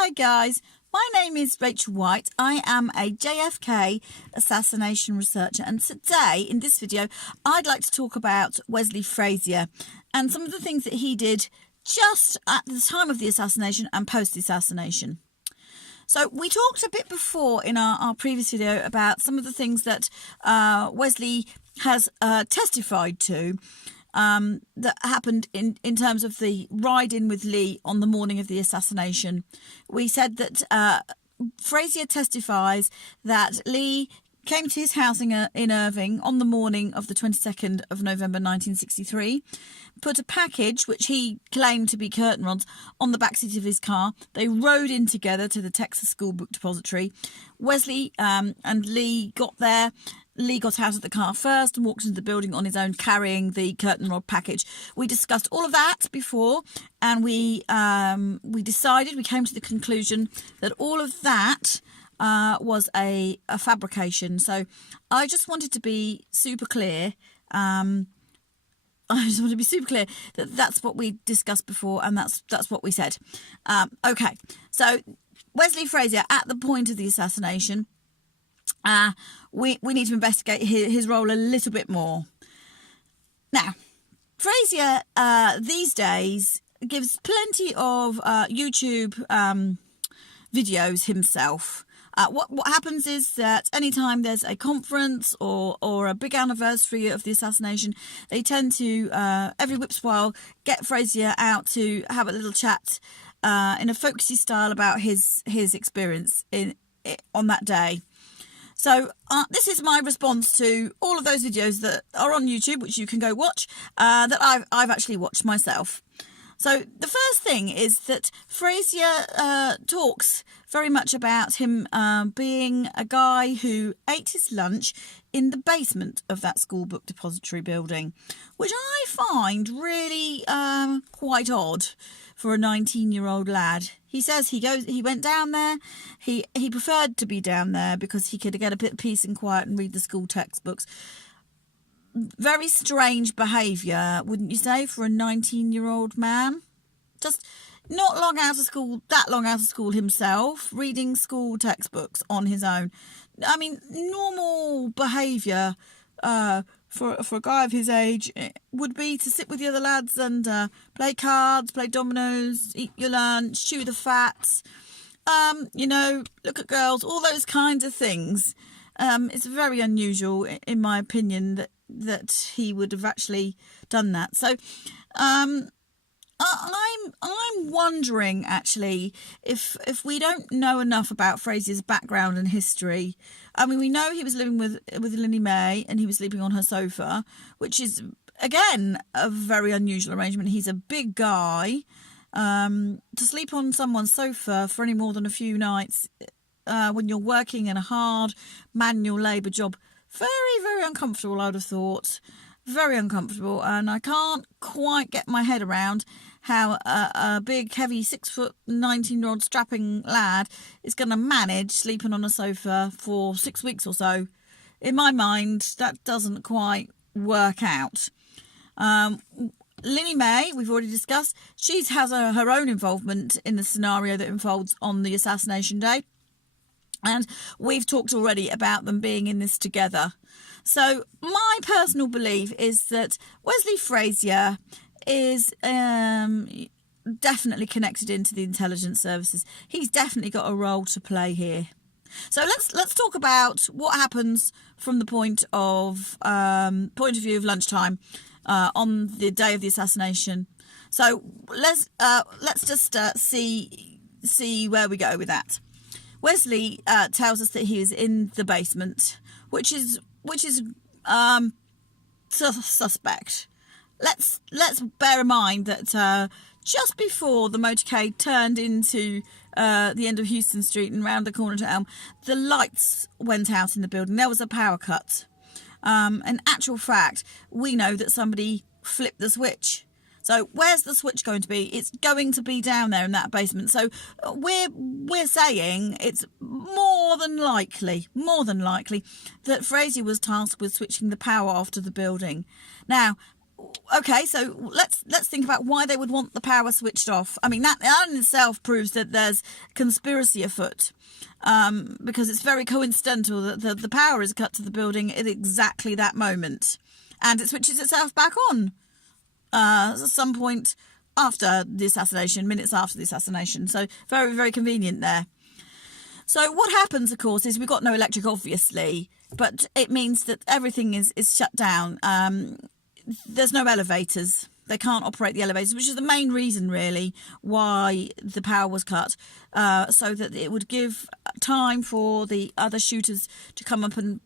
Hi guys, my name is Rachel White. I am a JFK assassination researcher, and today in this video I'd like to talk about Wesley Frazier and some of the things that he did just at the time of the assassination and post the assassination. So we talked a bit before in our previous video about some of the things that Wesley has testified to that happened in terms of the ride-in with Lee on the morning of the assassination. We said that Frazier testifies that Lee came to his house in Irving on the morning of the 22nd of November 1963, put a package, which he claimed to be curtain rods, on the backseat of his car. They rode in together to the Texas School Book Depository. Wesley and Lee got there. Lee got out of the car first and walked into the building on his own, carrying the curtain rod package. We discussed all of that before, and we decided, we came to the conclusion that all of that was a fabrication. So I just wanted to be super clear. I just want to be super clear that that's what we discussed before, and that's what we said. Okay, so Wesley Frazier, at the point of the assassination, we need to investigate his role a little bit more. Now, Frazier these days gives plenty of YouTube videos himself. What happens is that anytime there's a conference or a big anniversary of the assassination, they tend to, every whip's while, get Frazier out to have a little chat in a folksy style about his experience on that day. So this is my response to all of those videos that are on YouTube, which you can go watch, that I've actually watched myself. So the first thing is that Frazier talks very much about him being a guy who ate his lunch in the basement of that school book depository building, which I find really quite odd for a 19-year-old lad. He says he went down there. He preferred to be down there because he could get a bit of peace and quiet and read the school textbooks. Very strange behaviour, wouldn't you say, for a 19-year-old man? Just not long out of school, that long out of school himself, reading school textbooks on his own. I mean, normal behaviour for a guy of his age would be to sit with the other lads and play cards, play dominoes, eat your lunch, chew the fat, look at girls, all those kinds of things. It's very unusual, in my opinion, that he would have actually done that. So I'm wondering, actually, if we don't know enough about Frazier's background and history. I mean, we know he was living with Linnie Mae and he was sleeping on her sofa, which is, again, a very unusual arrangement. He's a big guy. To sleep on someone's sofa for any more than a few nights when you're working in a hard manual labour job, very, very uncomfortable, I would have thought. Very uncomfortable, and I can't quite get my head around how a big, heavy, 6 foot, 19-year-old strapping lad is going to manage sleeping on a sofa for 6 weeks or so. In my mind, that doesn't quite work out. Linnie Mae, we've already discussed, she has her own involvement in the scenario that unfolds on the assassination day. And we've talked already about them being in this together. So my personal belief is that Wesley Frazier is definitely connected into the intelligence services. He's definitely got a role to play here. So let's talk about what happens from the point of view of lunchtime on the day of the assassination. So let's just see where we go with that. Wesley tells us that he is in the basement, which is suspect. Let's bear in mind that just before the motorcade turned into the end of Houston Street and round the corner to Elm, the lights went out in the building. There was a power cut. In actual fact, we know that somebody flipped the switch. So where's the switch going to be? It's going to be down there in that basement. So we're saying it's more than likely that Frazier was tasked with switching the power off to the building. Now, okay, so let's think about why they would want the power switched off. I mean, that in itself proves that there's conspiracy afoot, because it's very coincidental that the power is cut to the building at exactly that moment, and it switches itself back on at some point after the assassination, minutes after the assassination. So very, very convenient there. So what happens, of course, is we've got no electric, obviously, but it means that everything is shut down. There's no elevators. They can't operate the elevators, which is the main reason, really, why the power was cut, so that it would give time for the other shooters to come up and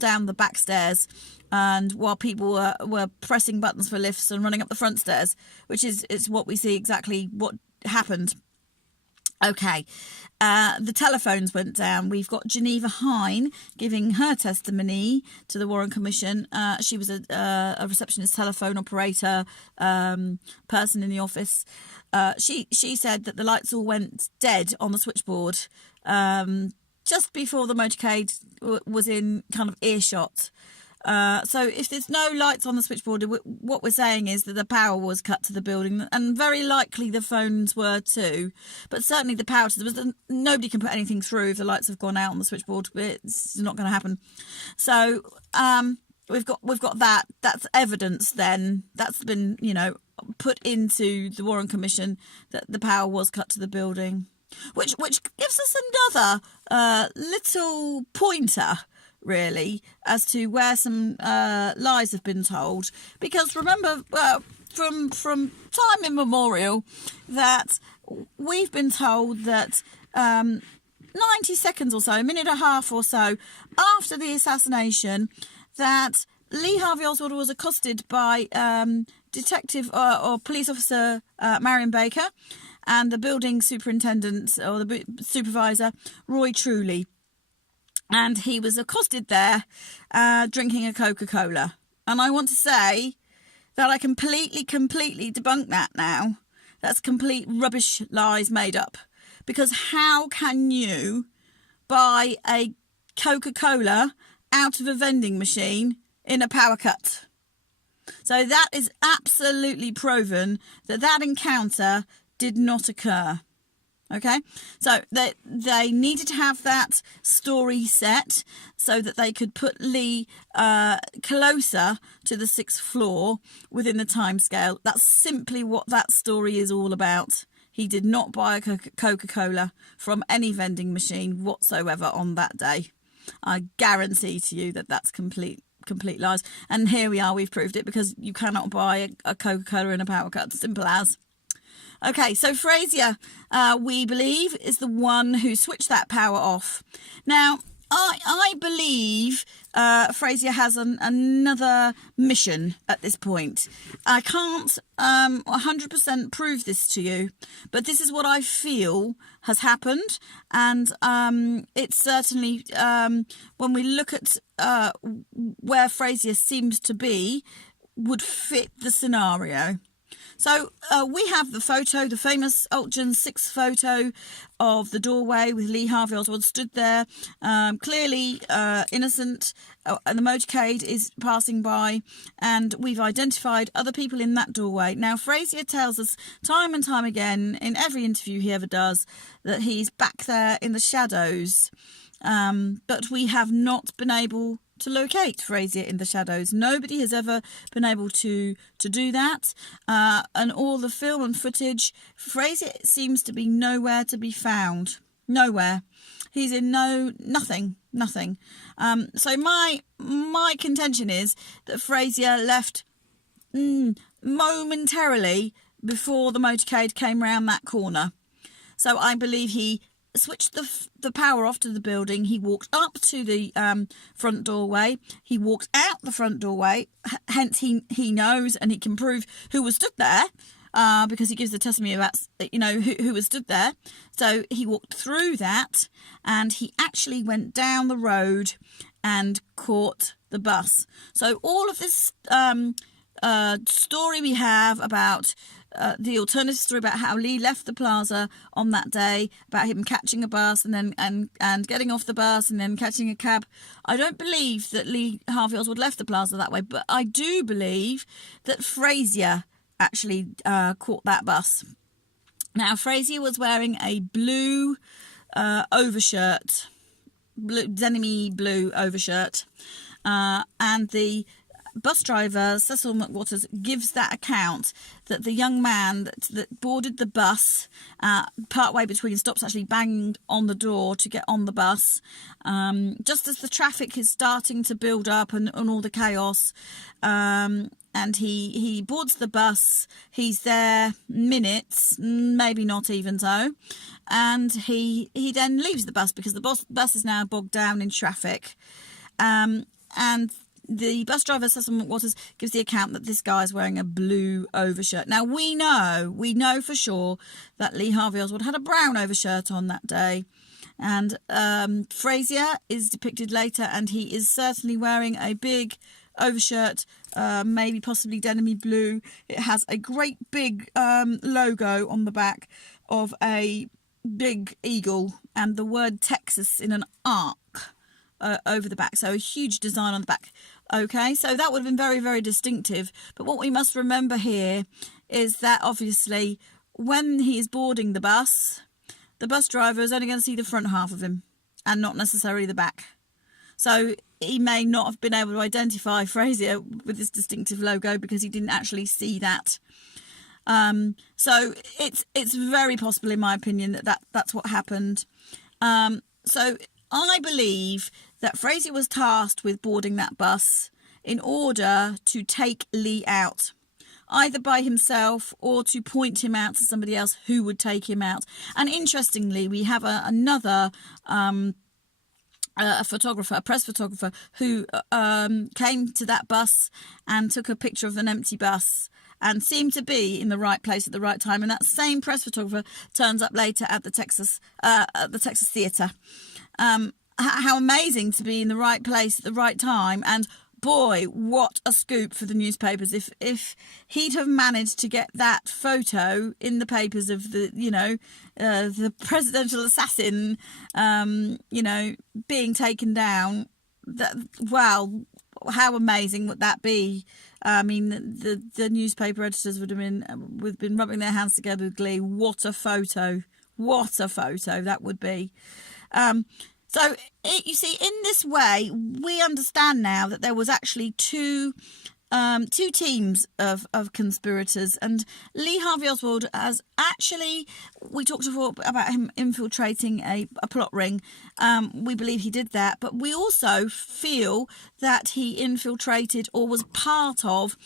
down the back stairs, and while people were pressing buttons for lifts and running up the front stairs, which is what we see exactly what happened. Okay, the telephones went down. We've got Geneva Hine giving her testimony to the Warren Commission. She was a receptionist, telephone operator, person in the office. She said that the lights all went dead on the switchboard just before the motorcade was in kind of earshot. So if there's no lights on the switchboard, what we're saying is that the power was cut to the building, and very likely the phones were too. But certainly the power nobody can put anything through if the lights have gone out on the switchboard. It's not going to happen. So we've got that. That's evidence. Then that's been put into the Warren Commission that the power was cut to the building, which gives us another little pointer, really, as to where some lies have been told. Because remember, from time immemorial, that we've been told that 90 seconds or so, a minute and a half or so after the assassination, that Lee Harvey Oswald was accosted by detective or police officer Marion Baker and the building superintendent or the supervisor Roy Truley. And he was accosted there drinking a Coca-Cola. And I want to say that I completely debunk that now. That's complete rubbish, lies made up. Because how can you buy a Coca-Cola out of a vending machine in a power cut? So that is absolutely proven that encounter did not occur. Okay, so they needed to have that story set so that they could put Lee closer to the 6th floor within the timescale. That's simply what that story is all about. He did not buy a Coca-Cola from any vending machine whatsoever on that day. I guarantee to you that that's complete lies. And here we are, we've proved it, because you cannot buy a Coca-Cola in a power cut. Simple as. Okay, so Frazier, we believe, is the one who switched that power off. Now, I believe Frazier has another mission at this point. I can't 100% prove this to you, but this is what I feel has happened. And it's certainly, when we look at where Frazier seems to be, would fit the scenario. So we have the photo, the famous Altgen 6 photo of the doorway with Lee Harvey Oswald stood there, clearly innocent, and the motorcade is passing by, and we've identified other people in that doorway. Now, Frazier tells us time and time again, in every interview he ever does, that he's back there in the shadows, but we have not been able to locate Frazier in the shadows. Nobody has ever been able to do that. And all the film and footage, Frazier seems to be nowhere to be found. Nowhere. He's in nothing. So my contention is that Frazier left momentarily before the motorcade came round that corner. So I believe he switched the power off to the building. He walked up to the front doorway. He walked out the front doorway. Hence, he knows and he can prove who was stood there, because he gives the testimony about who was stood there. So he walked through that, and he actually went down the road and caught the bus. So all of this story we have about the alternative story about how Lee left the plaza on that day, about him catching a bus and then and getting off the bus and then catching a cab. I don't believe that Lee Harvey Oswald left the plaza that way, but I do believe that Frazier actually caught that bus. Now, Frazier was wearing a blue overshirt, denim-y blue overshirt, and the bus driver, Cecil McWaters, gives that account that the young man that boarded the bus partway between stops actually banged on the door to get on the bus, just as the traffic is starting to build up and all the chaos. And he boards the bus. He's there minutes, maybe not even so. And he then leaves the bus because the bus is now bogged down in traffic. And the bus driver, Cecil McWaters, gives the account that this guy is wearing a blue overshirt. Now, we know for sure that Lee Harvey Oswald had a brown overshirt on that day. And Frazier is depicted later, and he is certainly wearing a big overshirt, maybe possibly denim blue. It has a great big logo on the back of a big eagle and the word Texas in an arc over the back, so a huge design on the back. Okay, so that would have been very, very distinctive. But what we must remember here is that obviously when he is boarding the bus driver is only going to see the front half of him and not necessarily the back. So he may not have been able to identify Frazier with this distinctive logo because he didn't actually see that. So it's very possible, in my opinion, that's what happened. So I believe that Frazier was tasked with boarding that bus in order to take Lee out, either by himself or to point him out to somebody else who would take him out. And interestingly, we have another a press photographer, who came to that bus and took a picture of an empty bus and seemed to be in the right place at the right time. And that same press photographer turns up later at the Texas Theatre. How amazing to be in the right place at the right time. And boy, what a scoop for the newspapers if he'd have managed to get that photo in the papers of the presidential assassin being taken down. Wow, how amazing would that be? I mean, the newspaper editors would have been rubbing their hands together with glee. What a photo that would be. So, you see, in this way, we understand now that there was actually two teams of conspirators. And Lee Harvey Oswald has actually, we talked before about him infiltrating a plot ring. We believe he did that. But we also feel that he infiltrated or was part of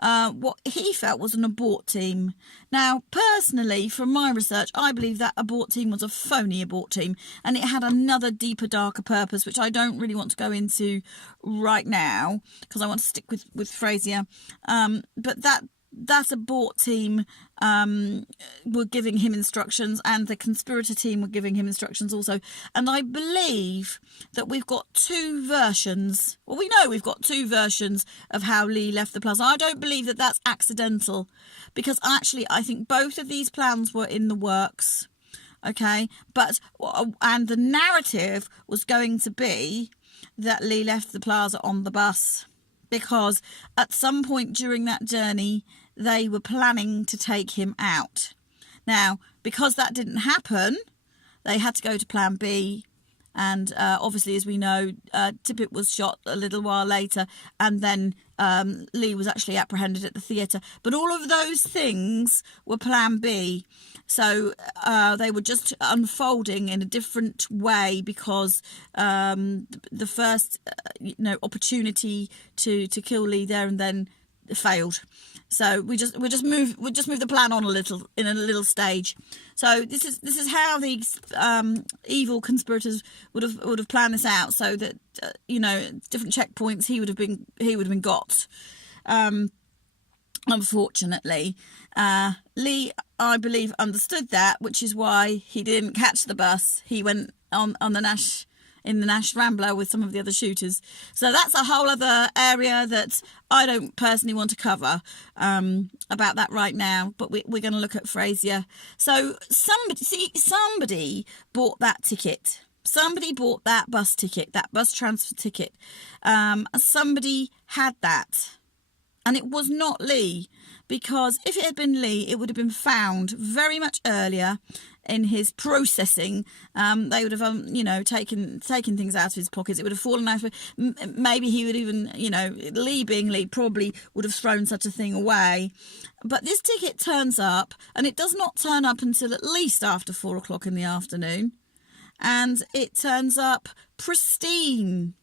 what he felt was an abort team. Now, personally, from my research, I believe that abort team was a phony abort team, and it had another deeper, darker purpose, which I don't really want to go into right now because I want to stick with Frazier. But that abort team were giving him instructions, and the conspirator team were giving him instructions also. And I believe that we've got two versions. Well, we know we've got two versions of how Lee left the plaza. I don't believe that that's accidental, because actually I think both of these plans were in the works. Okay, and the narrative was going to be that Lee left the plaza on the bus, because at some point during that journey they were planning to take him out. Now, because that didn't happen, they had to go to plan B. And obviously, as we know, Tippit was shot a little while later, and then Lee was actually apprehended at the theatre. But all of those things were plan B. So they were just unfolding in a different way, because the first opportunity to kill Lee there and then failed. So we just move the plan on a little stage. So this is how these evil conspirators would have planned this out, so that different checkpoints he would have been got. Unfortunately, Lee, I believe, understood that, which is why he didn't catch the bus. He went on the Nash in the Nash Rambler with some of the other shooters. So that's a whole other area that I don't personally want to cover about that right now. But we're going to look at Frazier. So somebody bought that ticket. Somebody bought that bus ticket, that bus transfer ticket. Somebody had that. And it was not Lee, because if it had been Lee, it would have been found very much earlier in his processing. They would have, taken things out of his pockets. It would have fallen out. Maybe he would even, Lee being Lee, probably would have thrown such a thing away. But this ticket turns up, and it does not turn up until at least after 4 o'clock in the afternoon. And it turns up pristine.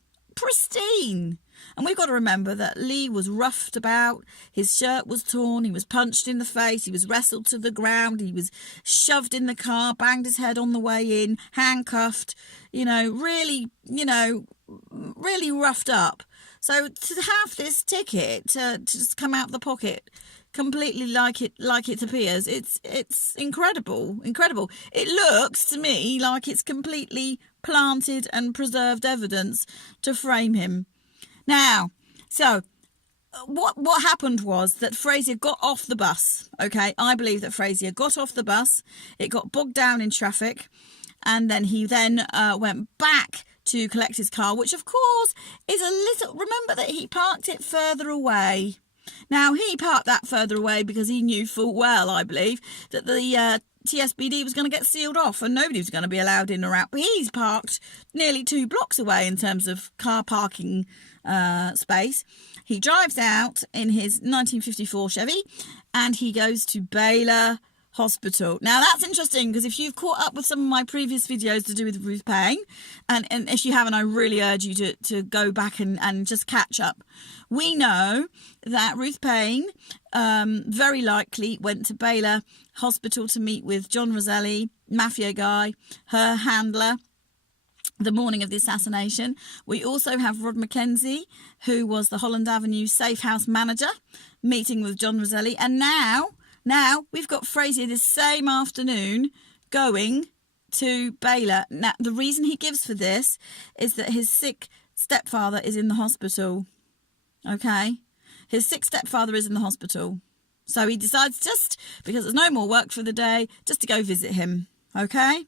And we've got to remember that Lee was roughed about, his shirt was torn, he was punched in the face, he was wrestled to the ground, he was shoved in the car, banged his head on the way in, handcuffed, really roughed up. So to have this ticket to just come out of the pocket completely like it appears, it's incredible. It looks to me like it's completely planted and preserved evidence to frame him. Now, so what happened was that Frazier got off the bus, okay? I believe that Frazier got off the bus, it got bogged down in traffic, and then he went back to collect his car, which of course is a little... Remember that he parked it further away. Now, he parked that further away because he knew full well, I believe, that the TSBD was going to get sealed off and nobody was going to be allowed in or out. But he's parked nearly 2 blocks away in terms of car parking space. He drives out in his 1954 Chevy and he goes to Baylor Hospital. Now that's interesting, because if you've caught up with some of my previous videos to do with Ruth Payne, and if you haven't, I really urge you to go back and just catch up. We know that Ruth Payne very likely went to Baylor Hospital to meet with John Roselli, mafia guy, her handler, the morning of the assassination. We also have Rod Mackenzie, who was the Holland Avenue safe house manager, meeting with John Roselli. And now we've got Frazier this same afternoon going to Baylor. Now, the reason he gives for this is that his sick stepfather is in the hospital. Okay? His sick stepfather is in the hospital. So he decides, just because there's no more work for the day, just to go visit him. Okay?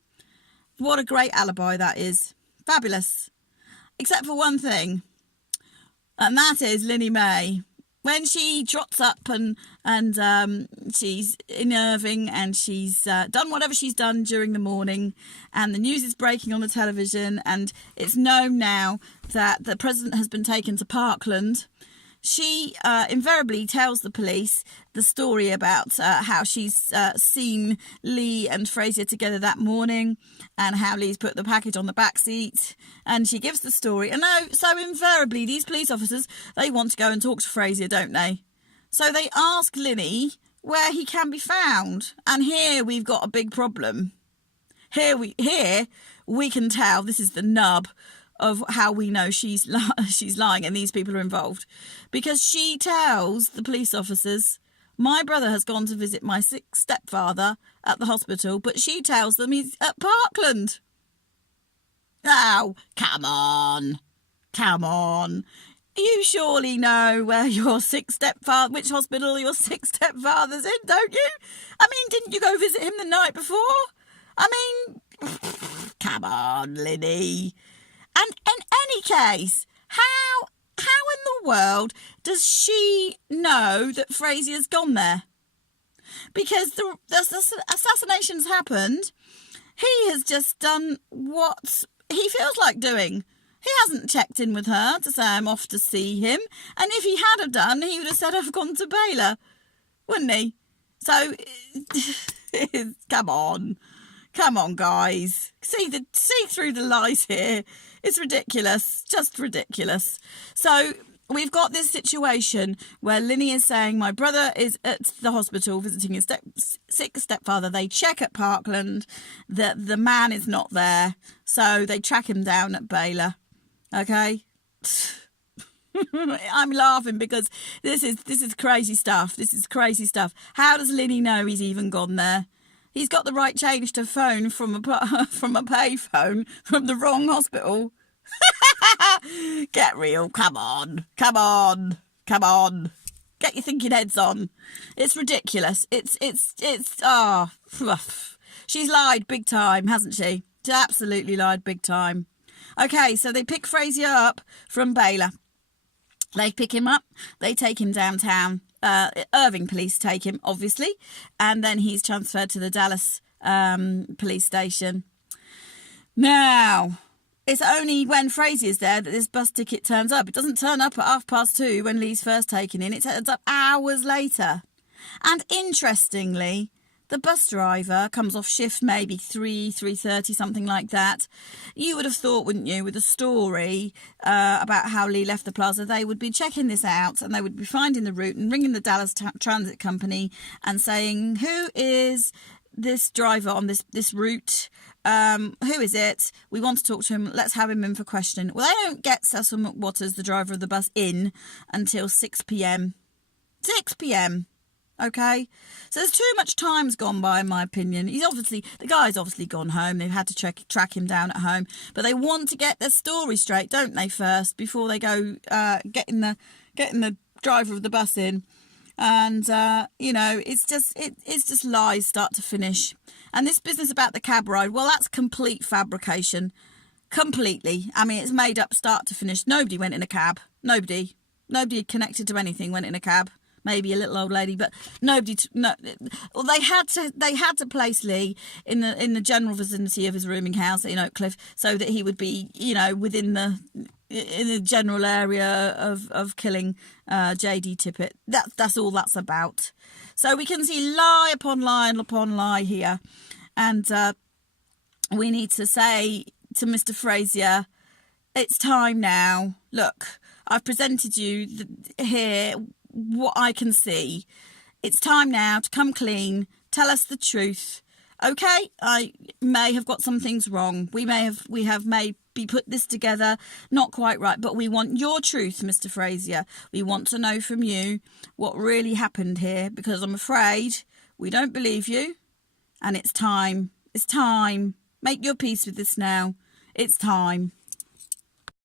What a great alibi that is. Fabulous. Except for one thing. And that is Linnie May. When she trots up and she's unnerving and she's done whatever she's done during the morning, and the news is breaking on the television, and it's known now that the president has been taken to Parkland, she invariably tells the police the story about how she's seen Lee and Frazier together that morning, and how Lee's put the package on the back seat, and she gives the story. And so invariably these police officers, they want to go and talk to Frazier, don't they? So they ask Linnie where he can be found, and here we've got a big problem. Here we can tell, this is the nub of how we know she's lying and these people are involved, because she tells the police officers, my brother has gone to visit my sick stepfather at the hospital, but she tells them he's at Parkland. Oh, come on. You surely know where your sick stepfather, which hospital your sick stepfather's in, don't you? I mean, didn't you go visit him the night before? I mean, come on, Linnie. And in any case, how in the world does she know that Frazier's gone there? Because the assassination's happened. He has just done what he feels like doing. He hasn't checked in with her to say, I'm off to see him. And if he had have done, he would have said, I've gone to Baylor, wouldn't he? So, come on, guys. See through the lies here. It's ridiculous, just ridiculous. So we've got this situation where Linnie is saying, my brother is at the hospital visiting his sick stepfather. They check at Parkland that the man is not there. So they track him down at Baylor. Okay? I'm laughing because this is crazy stuff. This is crazy stuff. How does Linnie know he's even gone there? He's got the right change to phone from a pay phone from the wrong hospital. Get real. Come on. Come on. Come on. Get your thinking heads on. It's ridiculous. It's she's lied big time, hasn't she? She absolutely lied big time. Okay, so they pick Frazier up from Baylor. They pick him up. They take him downtown. Irving police take him, obviously. And then he's transferred to the Dallas police station. Now, it's only when Frazier's there that this bus ticket turns up. It doesn't turn up at 2:30 when Lee's first taken in. It turns up hours later. And interestingly, the bus driver comes off shift maybe 3:30, something like that. You would have thought, wouldn't you, with a story about how Lee left the plaza, they would be checking this out and they would be finding the route and ringing the Dallas Transit Company and saying, who is this driver on this route? Who is it? We want to talk to him. Let's have him in for questioning. Well, they don't get Cecil McWatters, the driver of the bus, in until 6 p.m. 6 p.m. Okay, so there's too much time's gone by, in my opinion. The guy's obviously gone home. They've had to track him down at home, but they want to get their story straight, don't they? First, before they go getting the driver of the bus in, and it's just lies start to finish. And this business about the cab ride, well, that's complete fabrication, completely. I mean, it's made up start to finish. Nobody went in a cab. Nobody connected to anything went in a cab. Maybe a little old lady, but nobody. Well, they had to place Lee in the general vicinity of his rooming house in Oak Cliff, so that he would be, within in the general area of killing J.D. Tippett. That's all that's about. So we can see lie upon lie upon lie here, and we need to say to Mr. Frazier, it's time now. Look, I've presented you here what I can see. It's time now to come clean. Tell us the truth. Okay, I may have got some things wrong. We have maybe put this together not quite right, but we want your truth, Mr. Frazier. We want to know from you what really happened here, because I'm afraid we don't believe you, and it's time. It's time. Make your peace with this now. It's time.